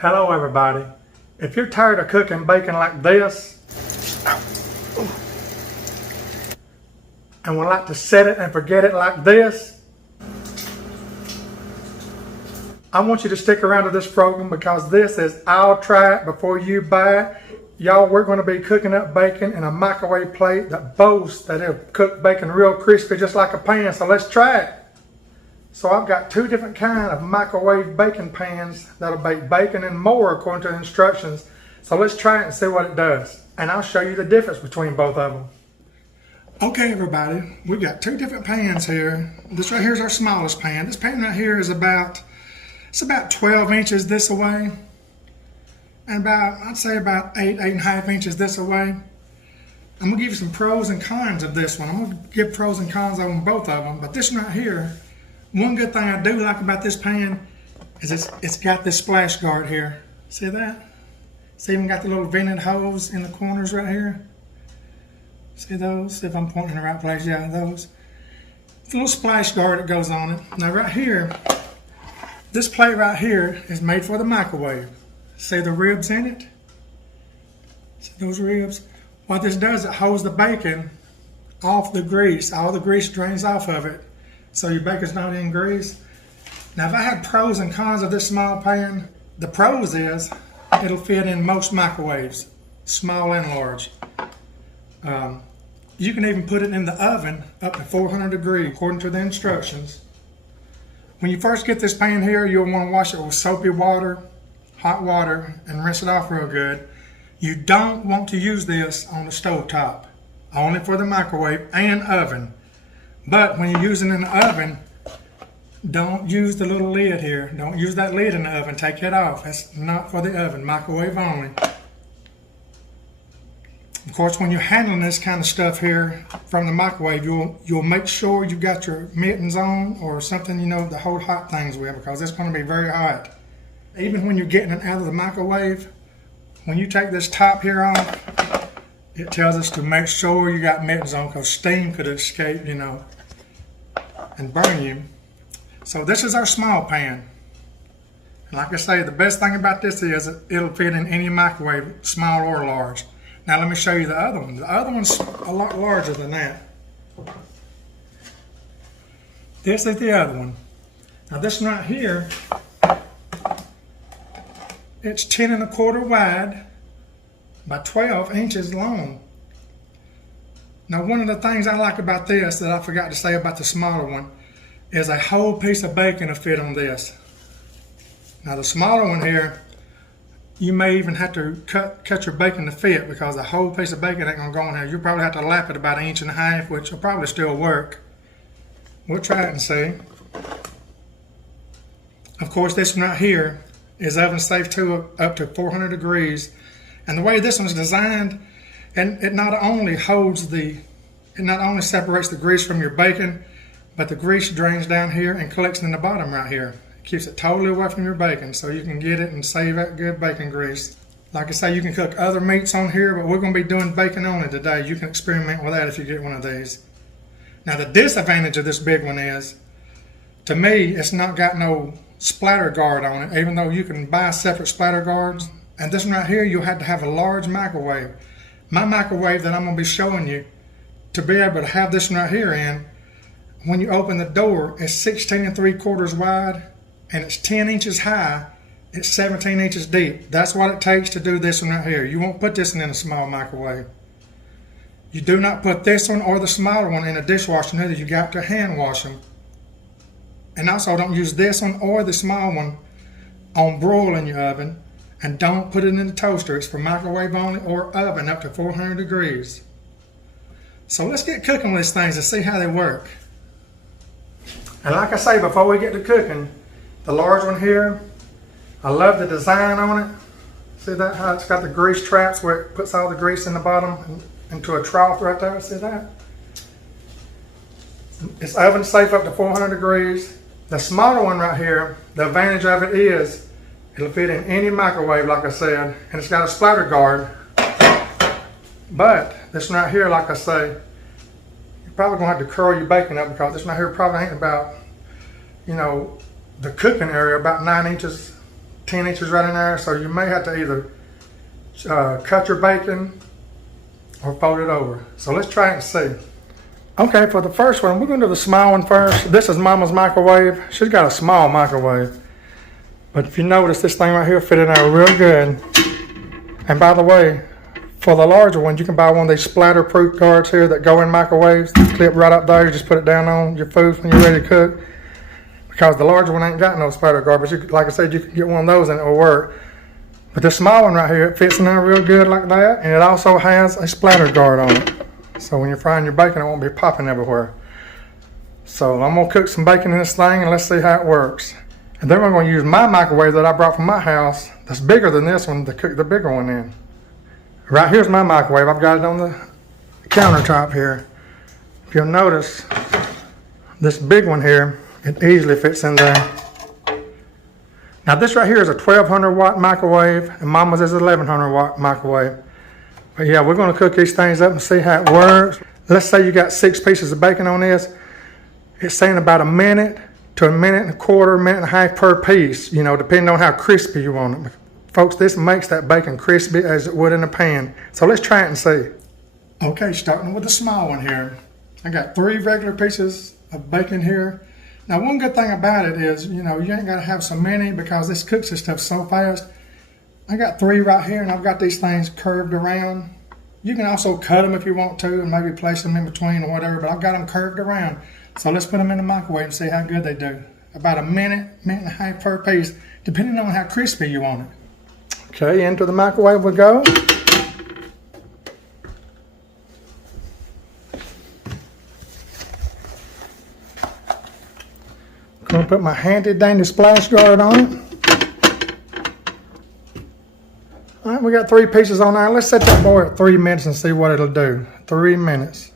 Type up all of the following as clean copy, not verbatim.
Hello everybody. If you're tired of cooking bacon like this and would like to set it and forget it like this, I want you to stick around to this program because this is I'll try it before you buy it. Y'all, we're going to be cooking up bacon in a microwave plate that boasts that it'll cook bacon real crispy just like a pan, so let's try it. So I've got two different kinds of microwave bacon pans that'll bake bacon and more according to the instructions. So let's try it and see what it does. And I'll show you the difference between both of them. Okay everybody, we've got two different pans here. This right here is our smallest pan. This pan right here is about 12 inches this away. And I'd say about 8.5 inches this away. I'm gonna give you some pros and cons of this one. I'm gonna give pros and cons on both of them. But this one right here, one good thing I do like about this pan is it's got this splash guard here. See that? It's even got the little vented holes in the corners right here. See those? See if I'm pointing in the right place. Yeah, those. It's a little splash guard that goes on it. Now right here, this plate right here is made for the microwave. See the ribs in it? See those ribs? What this does, it holds the bacon off the grease. All the grease drains off of it, so your bacon's not in grease. Now if I had pros and cons of this small pan, the pros is it'll fit in most microwaves, small and large. You can even put it in the oven up to 400 degrees according to the instructions. When you first get this pan here, you'll want to wash it with soapy water, hot water, and rinse it off real good. You don't want to use this on the stove top, only for the microwave and oven. But when you're using it in the oven, don't use the little lid here. Don't use that lid in the oven. Take it off. That's not for the oven. Microwave only. Of course, when you're handling this kind of stuff here from the microwave, you'll make sure you've got your mittens on or something, you know, to hold hot things with, because it's going to be very hot. Even when you're getting it out of the microwave, when you take this top here off, it tells us to make sure you got mittens on, because steam could escape, you know, and burn you. So this is our small pan. And like I say, the best thing about this is it'll fit in any microwave, small or large. Now let me show you the other one. The other one's a lot larger than that. This is the other one. Now this one right here, it's 10 1/4 wide by 12 inches long. Now one of the things I like about this that I forgot to say about the smaller one is a whole piece of bacon to fit on this. Now the smaller one here, you may even have to cut your bacon to fit, because a whole piece of bacon ain't gonna go in here. You'll probably have to lap it about 1.5 inches, which will probably still work. We'll try it and see. Of course, this one right here is oven safe too, up to 400 degrees. And the way this one's designed, and it not only separates the grease from your bacon, but the grease drains down here and collects in the bottom right here. It keeps it totally away from your bacon, so you can get it and save that good bacon grease. Like I say, you can cook other meats on here, but we're going to be doing bacon only today. You can experiment with that if you get one of these. Now the disadvantage of this big one is, to me, it's not got no splatter guard on it, even though you can buy separate splatter guards. And this one right here, you'll have to have a large microwave. My microwave that I'm going to be showing you, to be able to have this one right here in, when you open the door, it's 16 3/4 wide, and it's 10 inches high, it's 17 inches deep. That's what it takes to do this one right here. You won't put this one in a small microwave. You do not put this one or the smaller one in a dishwasher, neither. You got to hand wash them. And also don't use this one or the small one on broil in your oven, and don't put it in the toaster. It's for microwave only or oven up to 400 degrees. So let's get cooking with these things and see how they work. And like I say, before we get to cooking, the large one here, I love the design on it. See that, how it's got the grease traps where it puts all the grease in the bottom into a trough right there, see that? It's oven safe up to 400 degrees. The smaller one right here, the advantage of it is it'll fit in any microwave, like I said, and it's got a splatter guard. But this one right here, like I say, you're probably gonna have to curl your bacon up, because this one right here probably ain't about, you know, the cooking area, about 9 inches 10 inches right in there, so you may have to either cut your bacon or fold it over. So let's try it and see. Okay, for the first one, we're going to do the small one first. This is Mama's microwave. She's got a small microwave. But if you notice, this thing right here fit in there real good. And by the way, for the larger one, you can buy one of these splatter-proof guards here that go in microwaves. Clip right up there, you just put it down on your food when you're ready to cook. Because the larger one ain't got no splatter guard, but you, like I said, you can get one of those and it will work. But the small one right here, it fits in there real good like that, and it also has a splatter guard on it. So when you're frying your bacon, it won't be popping everywhere. So I'm gonna cook some bacon in this thing and let's see how it works. And then we're gonna use my microwave that I brought from my house that's bigger than this one to cook the bigger one in. Right here's my microwave. I've got it on the countertop here. If you'll notice, this big one here, it easily fits in there. Now this right here is a 1200 watt microwave and Mama's is a 1100 watt microwave. But yeah, we're gonna cook these things up and see how it works. Let's say you got 6 pieces of bacon on this. It's saying about a minute to a minute and a quarter, minute and a half per piece, you know, depending on how crispy you want it. Folks, this makes that bacon crispy as it would in a pan. So let's try it and see. Okay, starting with the small one here. I got 3 regular pieces of bacon here. Now one good thing about it is, you know, you ain't gotta have so many because this cooks this stuff so fast. I got 3 right here and I've got these things curved around. You can also cut them if you want to and maybe place them in between or whatever, but I've got them curved around. So let's put them in the microwave and see how good they do. About a minute, minute and a half per piece, depending on how crispy you want it. Okay, into the microwave we go. Gonna put my handy dandy splash guard on it. All right, we got 3 pieces on there. Let's set that boy at 3 minutes and see what it'll do. 3 minutes.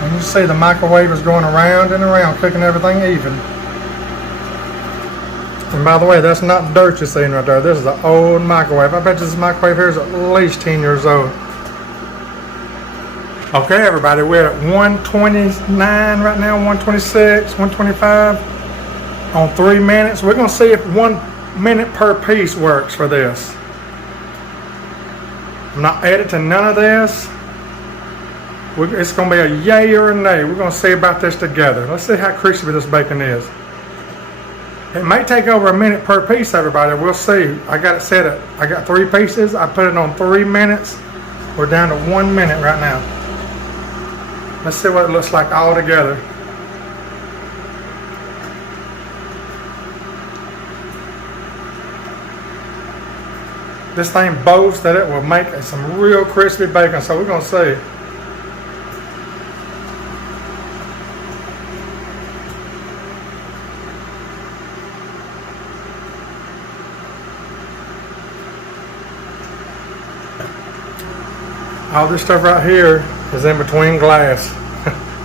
And you see the microwave is going around and around, cooking everything even. And by the way, that's not dirt you're seeing right there. This is an old microwave. I bet this microwave here is at least 10 years old. Okay, everybody, we're at 129 right now, 126, 125 on 3 minutes. We're going to see if 1 minute per piece works for this. I'm not editing none of this. It's going to be a yay or a nay. We're going to see about this together. Let's see how crispy this bacon is. It may take over a minute per piece, everybody. We'll see. I got it set at, I got 3 pieces. I put it on 3 minutes. We're down to 1 minute right now. Let's see what it looks like all together. This thing boasts that it will make some real crispy bacon, so we're going to see. All this stuff right here is in between glass.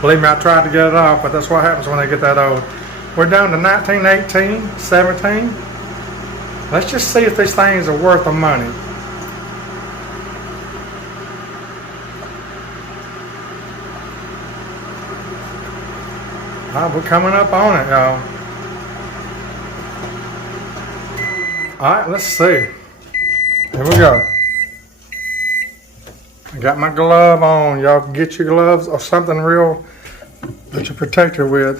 Believe me, I tried to get it off, but that's what happens when they get that old. We're down to 1918, 17. Let's just see if these things are worth the money. We're coming up on it, y'all. All right, let's see. Here we go. I got my glove on. Y'all can get your gloves or something real that you protect her with.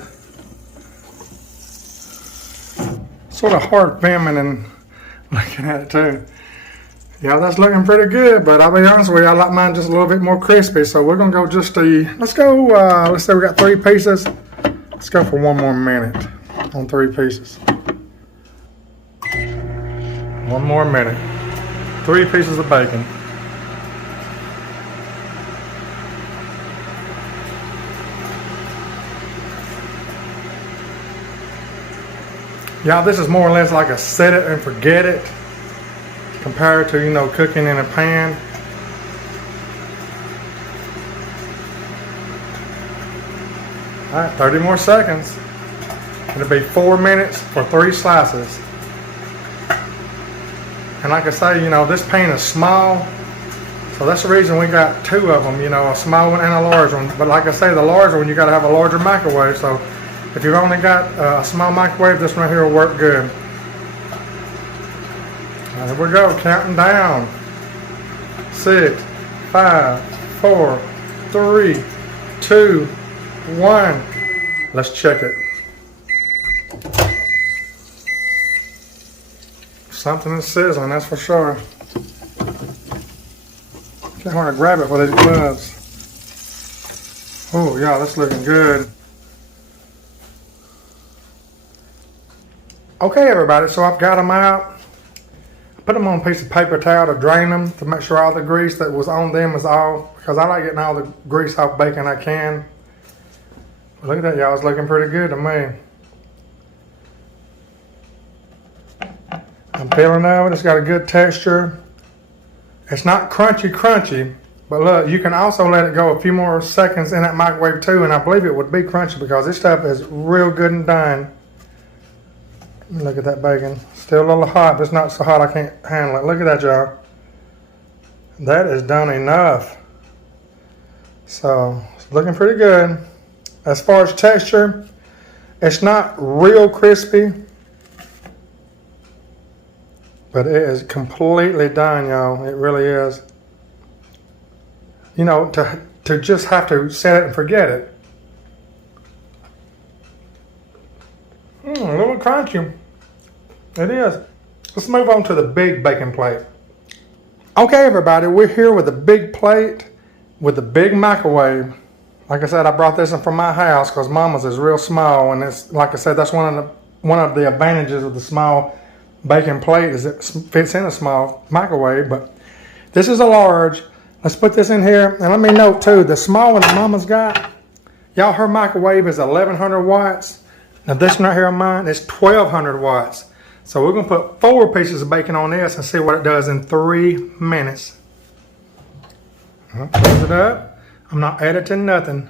Sort of hard filming and looking at it too. Yeah, that's looking pretty good, but I'll be honest with you, I like mine just a little bit more crispy, so we're gonna go just let's say we got 3 pieces. Let's go for 1 more minute on 3 pieces. 1 more minute. 3 pieces of bacon. Y'all, this is more or less like a set it and forget it compared to, you know, cooking in a pan. All right, 30 more seconds. It'll be 4 minutes for 3 slices. And like I say, you know, this pan is small, So that's the reason we got two of them, you know, a small one and a large one. But like I say, the larger one, you got to have a larger microwave. So if you've only got a small microwave, this one right here will work good. There we go, counting down. 6, 5, 4, 3, 2, 1. Let's check it. Something is sizzling, that's for sure. Can't want to grab it with these gloves. Oh yeah, that's looking good. Okay, everybody, so I've got them out. Put them on a piece of paper towel to drain them, to make sure all the grease that was on them is off, because I like getting all the grease off bacon I can. Look at that, y'all, it's looking pretty good to me. I'm feeling of it, it's got a good texture. It's not crunchy, but look, you can also let it go a few more seconds in that microwave too, and I believe it would be crunchy because this stuff is real good and done. Look at that bacon. Still a little hot, but it's not so hot I can't handle it. Look at that, y'all. That is done enough. So, it's looking pretty good. As far as texture, it's not real crispy, but it is completely done, y'all. It really is. You know, to just have to set it and forget it. A little crunchy. It is. Let's move on to the big bacon plate. Okay, everybody, we're here with a big plate with a big microwave. Like I said, I brought this in from my house because Mama's is real small, and it's like I said, that's one of the advantages of the small bacon plate is it fits in a small microwave. But this is a large. Let's put this in here, and let me note too, the small one that Mama's got, y'all, her microwave is 1100 watts. Now this one right here on mine is 1200 watts. So we're gonna put 4 pieces of bacon on this and see what it does in 3 minutes. Close it up. I'm not editing nothing.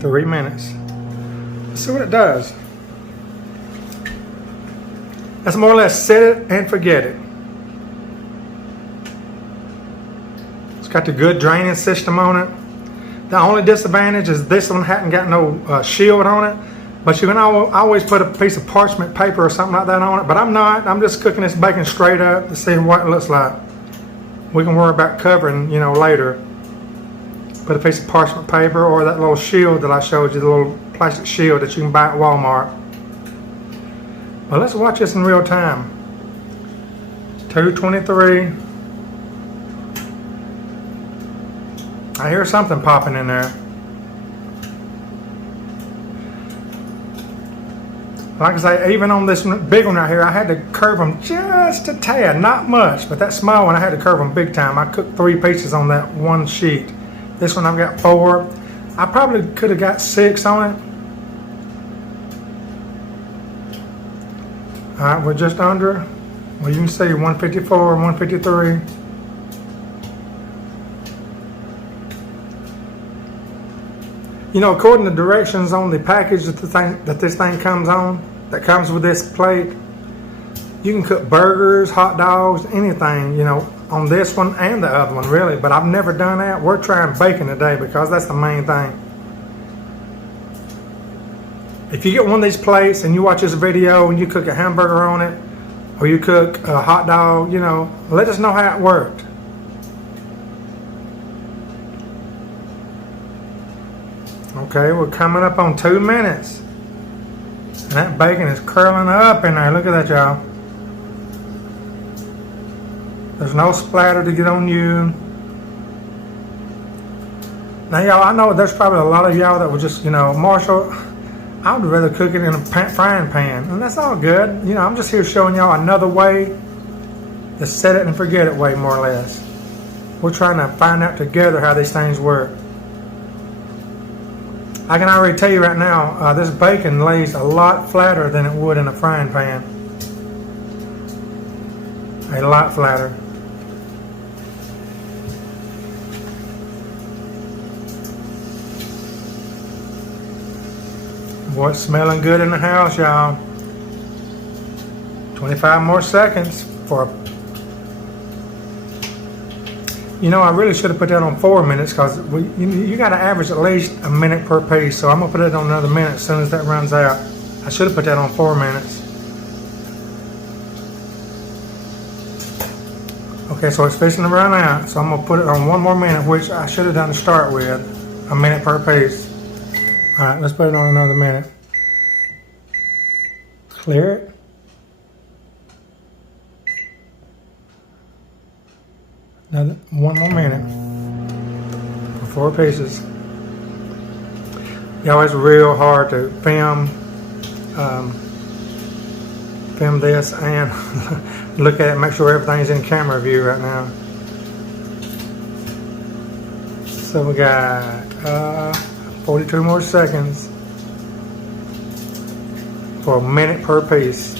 3 minutes. Let's see what it does. Let's more or less set it and forget it. It's got the good draining system on it. The only disadvantage is this one hadn't got no shield on it. But you can always put a piece of parchment paper or something like that on it. But I'm not. I'm just cooking this bacon straight up to see what it looks like. We can worry about covering, you know, later. Put a piece of parchment paper or that little shield that I showed you, the little plastic shield that you can buy at Walmart. Well, let's watch this in real time. 2:23. I hear something popping in there. Like I say, even on this big one right here, I had to curve them just a tad, not much, but that small one, I had to curve them big time. I cooked 3 pieces on that one sheet. This one I've got 4. I probably could have got 6 on it. All right, we're just under, well, you can see 154, 153. You know, according to directions on the package that this thing comes on, that comes with this plate, you can cook burgers, hot dogs, anything, you know, on this one and the other one, really. But I've never done that. We're trying bacon today because that's the main thing. If you get one of these plates and you watch this video and you cook a hamburger on it, or you cook a hot dog, you know, let us know how it worked. Okay, we're coming up on 2 minutes. And that bacon is curling up in there. Look at that, y'all. There's no splatter to get on you. Now, y'all, I know there's probably a lot of y'all that would just, you know, Marshall, I would rather cook it in a frying pan. And that's all good. You know, I'm just here showing y'all another way, the set it and forget it way, more or less. We're trying to find out together how these things work. I can already tell you right now, this bacon lays a lot flatter than it would in a frying pan. A lot flatter. Boy, it's smelling good in the house, y'all. 25 more seconds for You know, I really should have put that on 4 minutes because you got to average at least a minute per piece. So I'm going to put it on another minute as soon as that runs out. I should have put that on 4 minutes. Okay, so it's fixing to run out. So I'm going to put it on 1 more minute, which I should have done to start with. A minute per piece. All right, let's put it on another minute. Clear it. Another 1 more minute for 4 pieces. You know, it's real hard to film this and look at it, make sure everything's in camera view right now. So we got 42 more seconds for a minute per piece.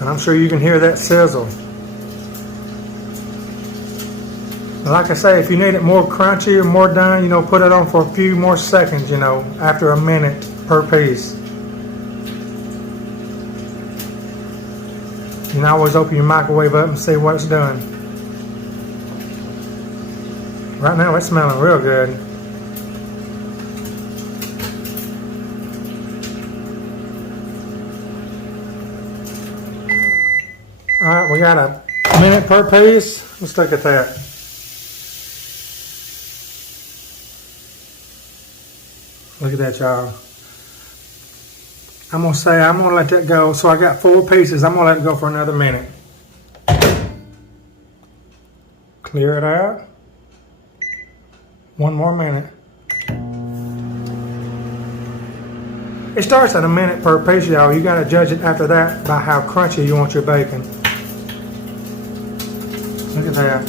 And I'm sure you can hear that sizzle. Like I say, if you need it more crunchy or more done, you know, put it on for a few more seconds, you know, after a minute per piece. You can always open your microwave up and see what it's doing. Right now it's smelling real good. Alright, we got a minute per piece. Let's look at that. Look at that, y'all. I'm going to let that go. So I got 4 pieces. I'm going to let it go for another minute. Clear it out. 1 more minute. It starts at a minute per piece, y'all. You got to judge it after that by how crunchy you want your bacon. Look at that.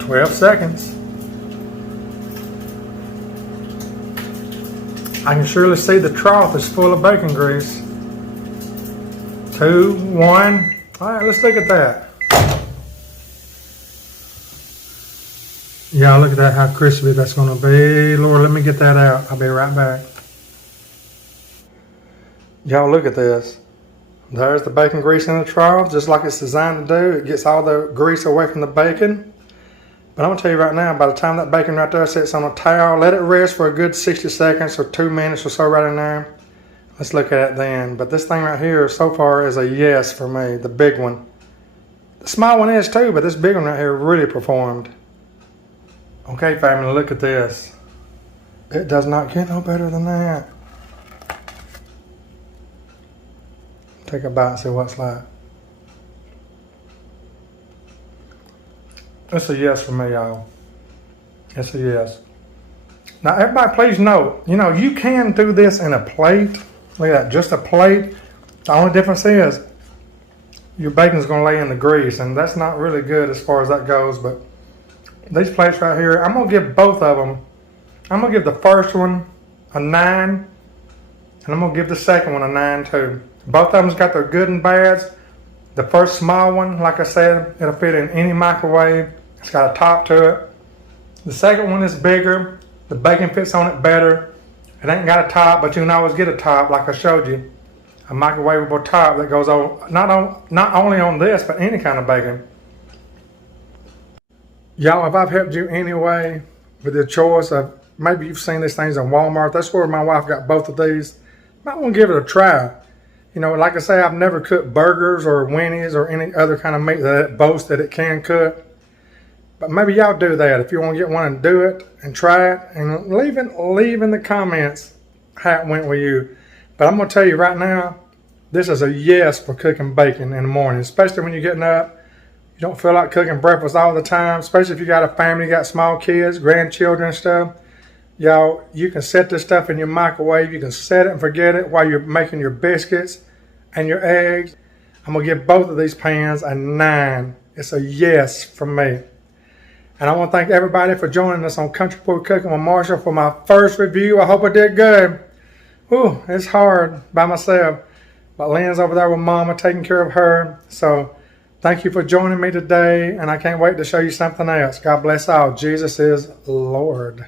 "12 seconds. I can surely see the trough is full of bacon grease. 2, 1. All right, let's look at that. Y'all, look at that, how crispy that's going to be. Lord, let me get that out. I'll be right back. Y'all, look at this. There's the bacon grease in the trough, just like it's designed to do. It gets all the grease away from the bacon. But I'm going to tell you right now, by the time that bacon right there sits on a towel, let it rest for a good 60 seconds or 2 minutes or so right in there. Let's look at it then. But this thing right here so far is a yes for me, the big one. The small one is too, but this big one right here really performed. Okay, family, look at this. It does not get no better than that. Take a bite and see what it's like. It's a yes for me, y'all. It's a yes. Now, everybody, please note, you know, you can do this in a plate. Look at that, just a plate. The only difference is your bacon's going to lay in the grease, and that's not really good as far as that goes. But these plates right here, I'm going to give both of them. I'm going to give the first one a 9, and I'm going to give the second one a 9 too. Both of them's got their good and bads. The first small one, like I said, it'll fit in any microwave. It's got a top to it. The second one is bigger. The bacon fits on it better. It ain't got a top, but you can always get a top, like I showed you. A microwavable top that goes on not only on this, but any kind of bacon. Y'all, if I've helped you anyway with the choice of, maybe you've seen these things in Walmart. That's where my wife got both of these. Might want to give it a try. You know, like I say, I've never cooked burgers or Winnie's or any other kind of meat that it boasts that it can cook. But maybe y'all do that if you want to get one and do it and try it, and leave in the comments how it went with you. But I'm going to tell you right now, this is a yes for cooking bacon in the morning, especially when you're getting up. You don't feel like cooking breakfast all the time, especially if you got a family, you got small kids, grandchildren and stuff. Y'all, you can set this stuff in your microwave. You can set it and forget it while you're making your biscuits and your eggs. I'm going to give both of these pans a 9. It's a yes from me. And I want to thank everybody for joining us on Country Boy Cooking with Marshall for my first review. I hope I did good. Whew, it's hard by myself. But Lynn's over there with Mama taking care of her. So Thank you for joining me today, and I can't wait to show you something else. God bless all. Jesus is Lord.